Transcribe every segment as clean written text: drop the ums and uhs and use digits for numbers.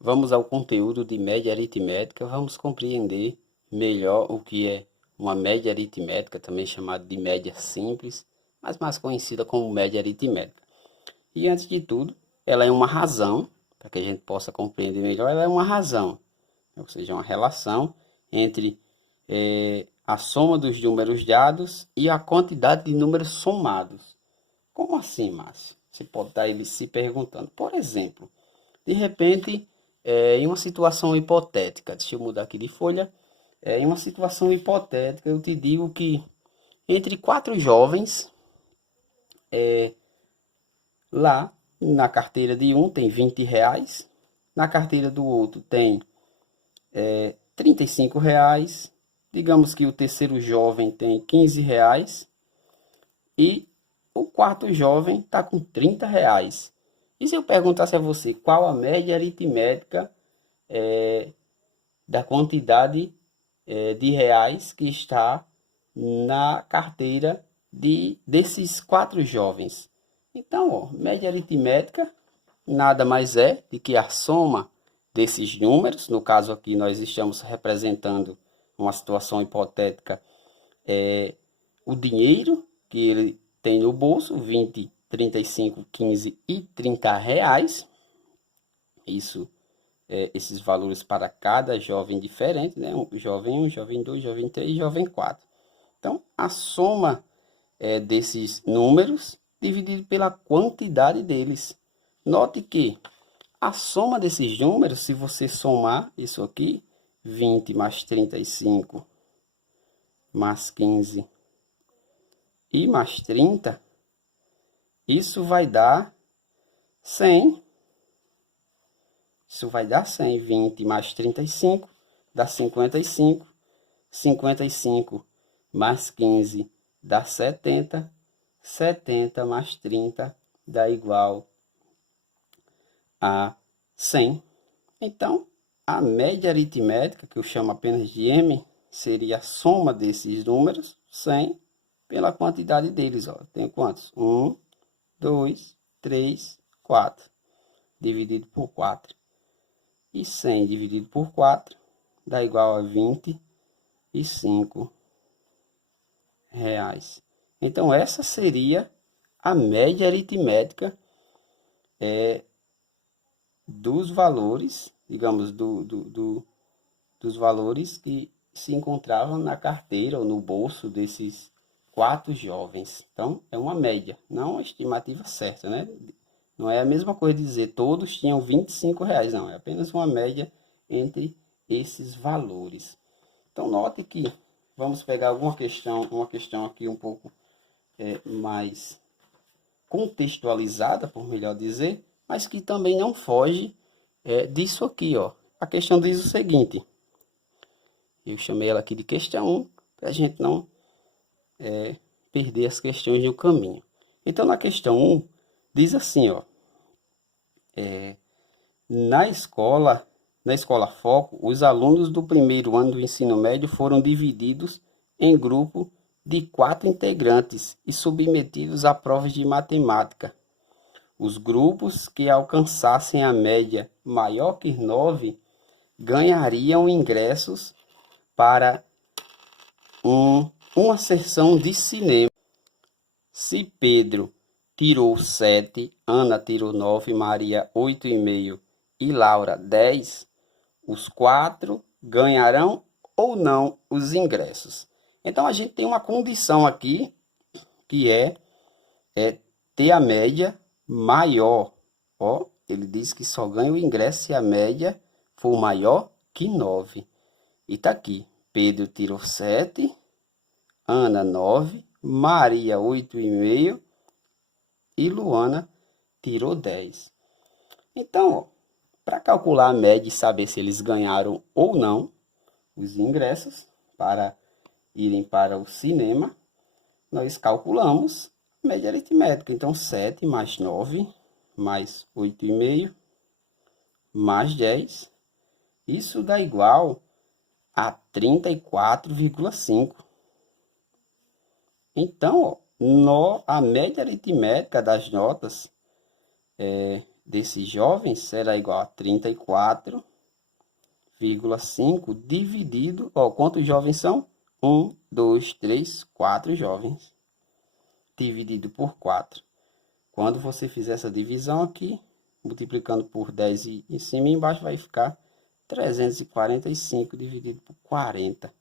Vamos ao conteúdo de média aritmética. Vamos compreender melhor o que é uma média aritmética, também chamada de média simples, mas mais conhecida como média aritmética. E antes de tudo, ela é uma razão, para que a gente possa compreender melhor, ela é uma razão, ou seja, uma relação entre a soma dos números dados e a quantidade de números somados. Como assim, Márcio? Você pode estar ele se perguntando. Por exemplo, de repente, em uma situação hipotética, deixa eu mudar aqui de folha. Em uma situação hipotética, eu te digo que entre 4 jovens, lá na carteira de um tem R$ 20, na carteira do outro tem R$ 35, digamos que o terceiro jovem tem R$ 15 e o quarto jovem está com R$ 30. E se eu perguntasse a você qual a média aritmética da quantidade de reais que está na carteira desses 4 jovens? Então, ó, média aritmética nada mais é do que a soma desses números. No caso aqui nós estamos representando uma situação hipotética, o dinheiro que ele tem no bolso, 20, 35, 15 e R$ 30. Isso, esses valores para cada jovem diferente, né? Jovem 1, jovem 2, jovem 3, jovem 4. Então, a soma desses números dividido pela quantidade deles. Note que a soma desses números, se você somar isso aqui, 20 mais 35 mais 15 e mais 30, isso vai dar 100. Isso vai dar 100. 20 mais 35 dá 55. 55 mais 15 dá 70. 70 mais 30 dá igual a 100. Então, a média aritmética, que eu chamo apenas de M, seria a soma desses números, 100, pela quantidade deles. Ó. Tem quantos? 1, 2, 3, 4. Dividido por 4. E 100 dividido por 4 dá igual a R$ 25. Então, essa seria a média aritmética dos valores, digamos, dos valores que se encontravam na carteira ou no bolso desses 4 jovens. Então, é uma média, não uma estimativa certa, né? Não é a mesma coisa de dizer todos tinham R$ 25, não. É apenas uma média entre esses valores. Então, note que vamos pegar uma questão aqui um pouco mais contextualizada, por melhor dizer, mas que também não foge disso aqui, ó. A questão diz o seguinte, eu chamei ela aqui de questão 1, para a gente não perder as questões no caminho. Então, na questão 1, diz assim, ó, na escola Foco, os alunos do primeiro ano do ensino médio foram divididos em grupo de 4 integrantes e submetidos a provas de matemática. Os grupos que alcançassem a média maior que 9 ganhariam ingressos para uma sessão de cinema. Se Pedro tirou 7, Ana tirou 9, Maria 8,5 e Laura 10, os 4 ganharão ou não os ingressos. Então, a gente tem uma condição aqui, que é ter a média maior. Ó, ele diz que só ganha o ingresso se a média for maior que 9. E tá aqui, Pedro tirou 7, Ana 9, Maria 8,5 e Luana tirou 10. Então, para calcular a média e saber se eles ganharam ou não os ingressos para irem para o cinema, nós calculamos a média aritmética. Então, 7 mais 9 mais 8,5 mais 10, isso dá igual a 34,5. Então, ó, a média aritmética das notas desses jovens será igual a 34,5 dividido... Ó, quantos jovens são? 1, 2, 3, 4 jovens. Dividido por 4. Quando você fizer essa divisão aqui, multiplicando por 10 em cima e embaixo, vai ficar 345 dividido por 40.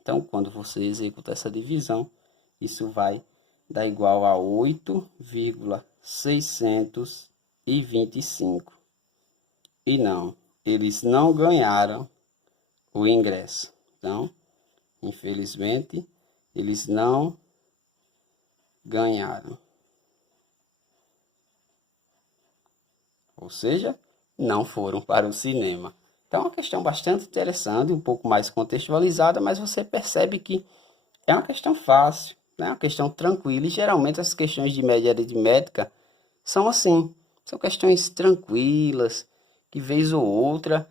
Então, quando você executar essa divisão, isso vai dar igual a 8,625. E não, eles não ganharam o ingresso. Então, infelizmente, eles não ganharam. Ou seja, não foram para o cinema. Então, é uma questão bastante interessante, um pouco mais contextualizada, mas você percebe que é uma questão fácil, né? Uma questão tranquila. E geralmente as questões de média aritmética são assim, são questões tranquilas, que vez ou outra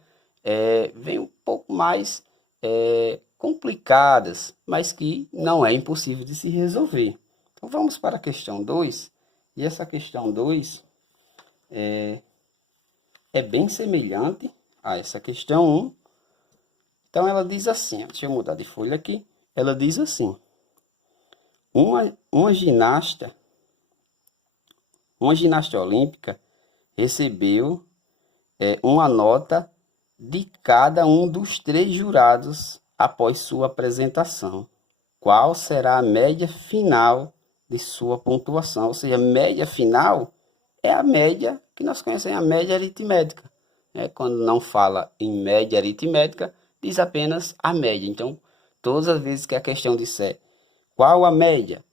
vem um pouco mais complicadas, mas que não é impossível de se resolver. Então, vamos para a questão 2. E essa questão 2 é bem semelhante a essa questão 1. Então, ela diz assim, deixa eu mudar de folha aqui. Ela diz assim, uma ginasta olímpica recebeu uma nota de cada um dos 3 jurados após sua apresentação. Qual será a média final de sua pontuação? Ou seja, a média final é a média que nós conhecemos, a média aritmética. Quando não fala em média aritmética, diz apenas a média. Então, todas as vezes que a questão disser qual a média,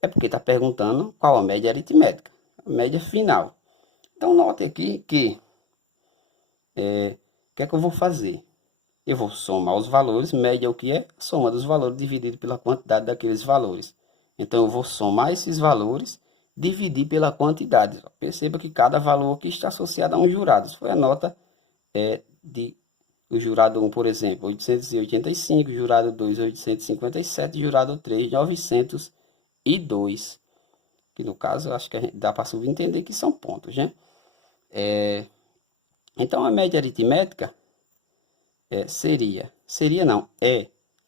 é porque está perguntando qual a média aritmética, a média final. Então, note aqui que o que é que eu vou fazer? Eu vou somar os valores, média é o que é? A soma dos valores dividido pela quantidade daqueles valores. Então, eu vou somar esses valores, dividir pela quantidade. Perceba que cada valor aqui está associado a um jurado. Isso foi a nota o jurado 1, por exemplo, 885, jurado 2, 857, jurado 3, 902. Que no caso, acho que dá para subentender que são pontos, né? Então, a média aritmética é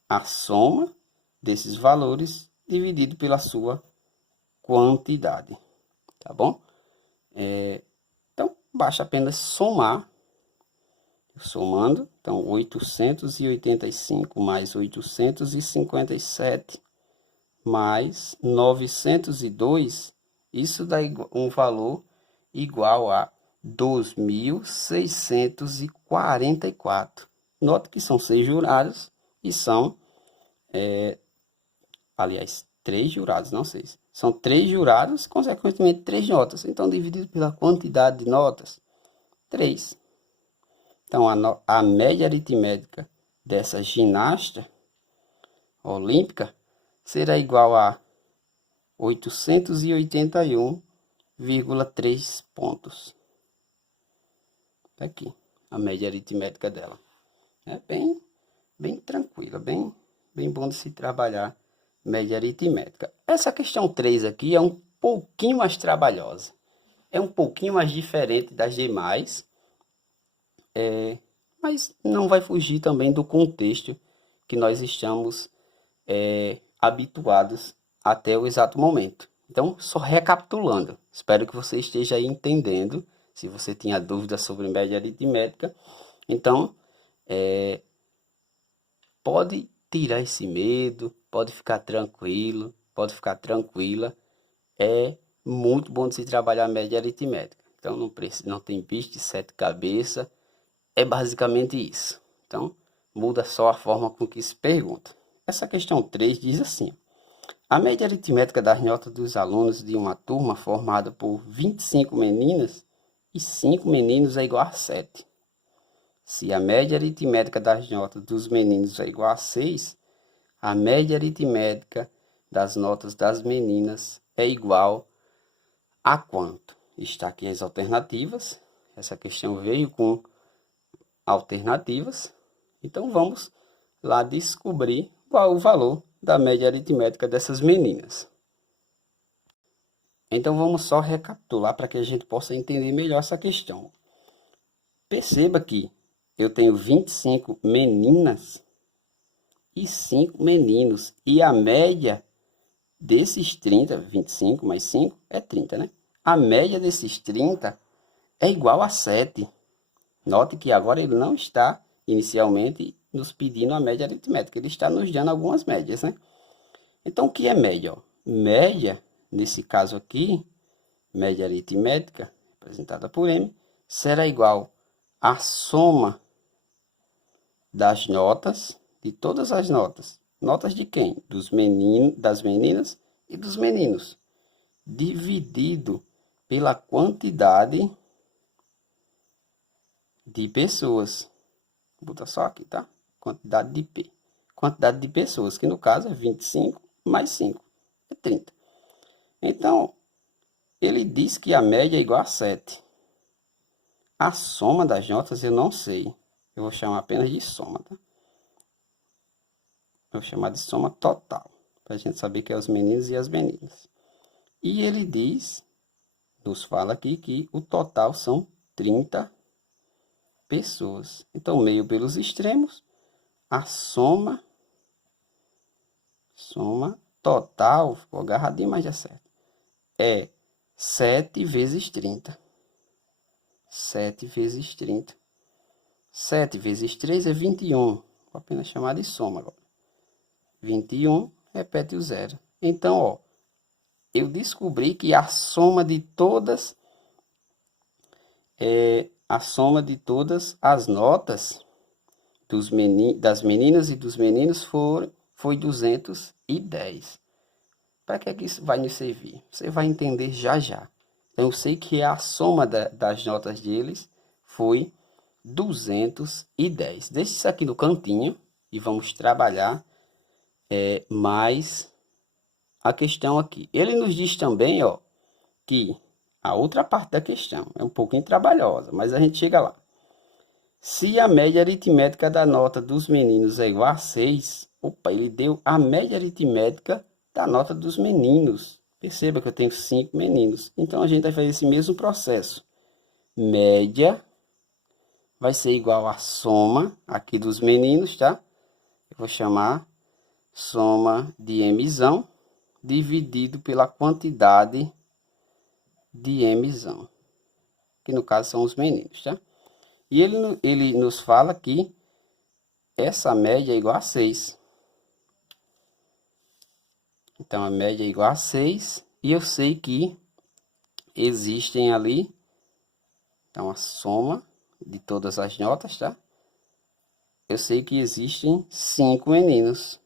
a soma desses valores dividido pela sua quantidade, tá bom? Então, basta apenas somar, então 885 mais 857 mais 902, isso dá um valor igual a 2.644. Note que são 6 jurados e são, aliás, 3 jurados, não 6. São 3 jurados, consequentemente 3 notas. Então, dividido pela quantidade de notas, 3. Então, a média aritmética dessa ginasta olímpica será igual a 881,3 pontos. Aqui, a média aritmética dela. É bem tranquila, bem bom de se trabalhar média aritmética. Essa questão 3 aqui é um pouquinho mais trabalhosa. É um pouquinho mais diferente das demais. Mas não vai fugir também do contexto que nós estamos habituados até o exato momento. Então, só recapitulando, espero que você esteja aí entendendo. Se você tinha dúvidas sobre média aritmética, então pode tirar esse medo, pode ficar tranquilo, pode ficar tranquila. É muito bom de se trabalhar média aritmética. Então, não tem bicho de 7 cabeças. É basicamente isso. Então, muda só a forma com que se pergunta. Essa questão 3 diz assim: a média aritmética das notas dos alunos de uma turma formada por 25 meninas e 5 meninos é igual a 7. Se a média aritmética das notas dos meninos é igual a 6, a média aritmética das notas das meninas é igual a quanto? Está aqui as alternativas. Essa questão veio com alternativas. Então, vamos lá descobrir qual é o valor da média aritmética dessas meninas. Então vamos só recapitular para que a gente possa entender melhor essa questão. Perceba que eu tenho 25 meninas e 5 meninos. E a média desses 30, 25 mais 5 é 30, né? A média desses 30 é igual a 7. Note que agora ele não está inicialmente nos pedindo a média aritmética. Ele está nos dando algumas médias, né? Então o que é média? Média, nesse caso aqui, média aritmética, representada por M, será igual à soma das notas, de todas as notas. Notas de quem? Dos meninos, das meninas e dos meninos. Dividido pela quantidade de pessoas. Vou botar só aqui, tá? Quantidade de P. Quantidade de pessoas, que no caso é 25 mais 5, é 30. Então, ele diz que a média é igual a 7. A soma das notas eu não sei. Eu vou chamar apenas de soma, tá? Eu vou chamar de soma total, para a gente saber que é os meninos e as meninas. E ele diz, nos fala aqui, que o total são 30 pessoas. Então, meio pelos extremos, a soma total, ficou agarradinho, mas já certo, é 7 vezes 30. 7 vezes 30. 7 vezes 3 é 21. Vou apenas chamar de soma agora. 21, repete o zero. Então, ó, eu descobri que a soma de todas as notas das meninas e dos meninos foi 210. Para que isso vai nos servir? Você vai entender já já. Então, eu sei que a soma das notas deles foi 210. Deixe isso aqui no cantinho e vamos trabalhar mais a questão aqui. Ele nos diz também, ó, que a outra parte da questão é um pouquinho trabalhosa, mas a gente chega lá. Se a média aritmética da nota dos meninos é igual a 6, opa, ele deu a média aritmética da nota dos meninos. Perceba que eu tenho 5 meninos. Então, a gente vai fazer esse mesmo processo. Média vai ser igual à soma aqui dos meninos, tá? Eu vou chamar soma de Mzão dividido pela quantidade de Mzão, que no caso são os meninos, tá? E ele nos fala que essa média é igual a 6. Então, a média é igual a 6. E eu sei que existem ali, então, a soma de todas as notas, tá? Eu sei que existem 5 meninos.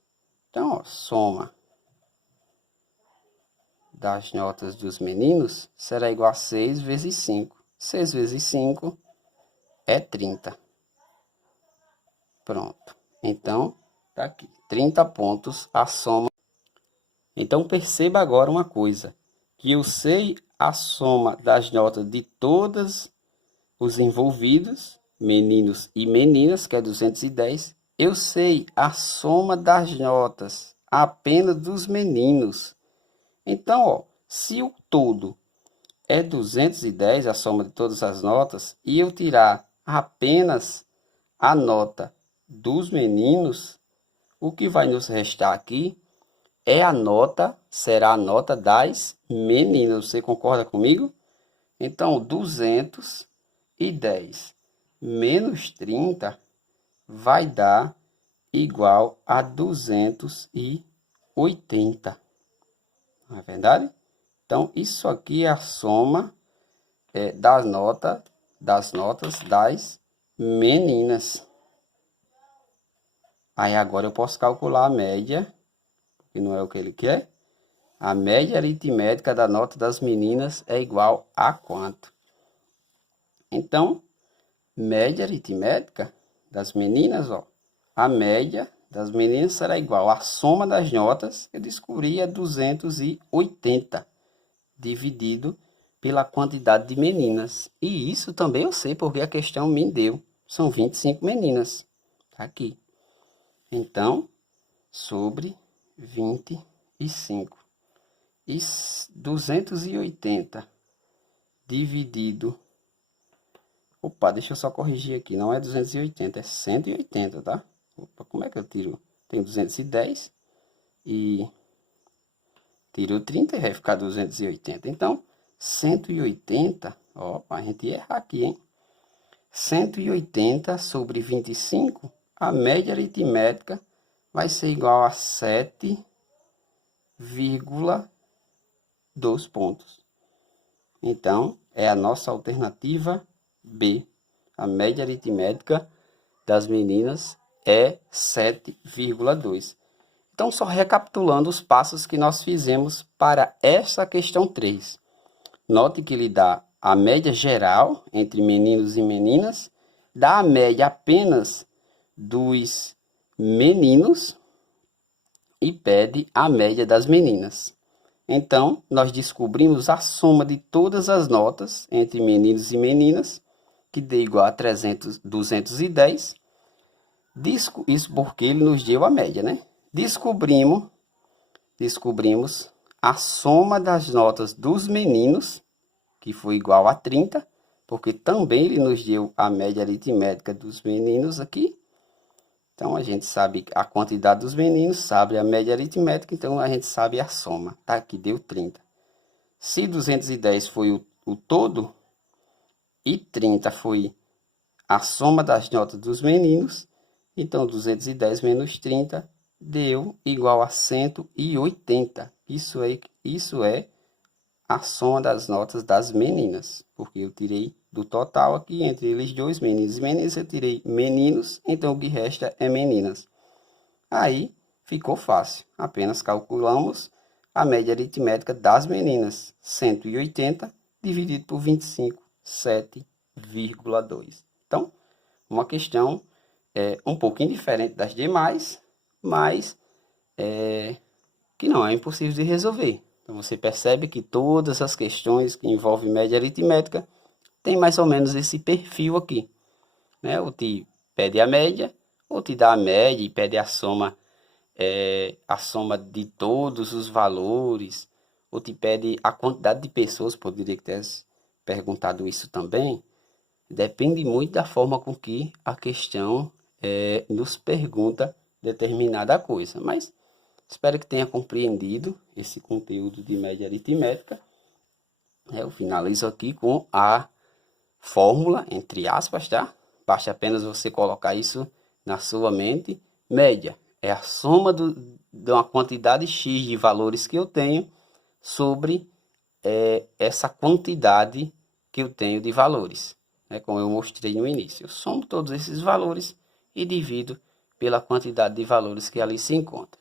Então, ó, soma das notas dos meninos será igual a 6 vezes 5. 6 vezes 5 é 30. Pronto. Então, tá aqui. 30 pontos a soma. Então, perceba agora uma coisa. Que eu sei a soma das notas de todos os envolvidos, meninos e meninas, que é 210. Eu sei a soma das notas apenas dos meninos. Então, ó, se o todo é 210, a soma de todas as notas, e eu tirar apenas a nota dos meninos, o que vai nos restar aqui será a nota das meninas. Você concorda comigo? Então, 210 menos 30 vai dar igual a 280. Não é verdade? Então, isso aqui é a soma das notas das meninas. Aí agora eu posso calcular a média, que não é o que ele quer. A média aritmética da nota das meninas é igual a quanto? Então, média aritmética das meninas, ó, a média das meninas será igual à soma das notas, eu descobri, é 280, dividido pela quantidade de meninas. E isso também eu sei, porque a questão me deu. São 25 meninas. Tá aqui. Então, sobre 25. E 280 dividido... Opa, deixa eu só corrigir aqui. Não é 280, é 180, tá? Opa, como é que eu tiro? Tem 210 e tiro 30 e vai ficar 280. Então, 180, ó, a gente ia errar aqui, hein? 180 sobre 25, a média aritmética vai ser igual a 7,2 pontos. Então, é a nossa alternativa B. A média aritmética das meninas é 7,2. Então, só recapitulando os passos que nós fizemos para essa questão 3. Note que ele dá a média geral entre meninos e meninas, dá a média apenas dos meninos e pede a média das meninas. Então, nós descobrimos a soma de todas as notas entre meninos e meninas, que deu igual a 210. Isso porque ele nos deu a média, né? Descobrimos a soma das notas dos meninos, que foi igual a 30, porque também ele nos deu a média aritmética dos meninos aqui. Então, a gente sabe a quantidade dos meninos, sabe a média aritmética, então a gente sabe a soma, tá? Aqui deu 30. Se 210 foi o todo e 30 foi a soma das notas dos meninos, então 210 menos 30 deu igual a 180. Isso é a soma das notas das meninas, porque eu tirei do total aqui, entre eles dois, meninos e meninas, eu tirei meninos, então o que resta é meninas. Aí ficou fácil, apenas calculamos a média aritmética das meninas, 180 dividido por 25, 7,2. Então, uma questão um pouquinho diferente das demais, mas que não é impossível de resolver. Então, você percebe que todas as questões que envolvem média aritmética tem mais ou menos esse perfil aqui, né? Ou te pede a média, ou te dá a média e pede a soma de todos os valores, ou te pede a quantidade de pessoas, poderia ter perguntado isso também. Depende muito da forma com que a questão nos pergunta determinada coisa, mas espero que tenha compreendido esse conteúdo de média aritmética. Eu finalizo aqui com a fórmula, entre aspas, tá? Basta apenas você colocar isso na sua mente. Média é a soma de uma quantidade X de valores que eu tenho sobre essa quantidade que eu tenho de valores, né? Como eu mostrei no início. Eu somo todos esses valores e divido pela quantidade de valores que ali se encontra.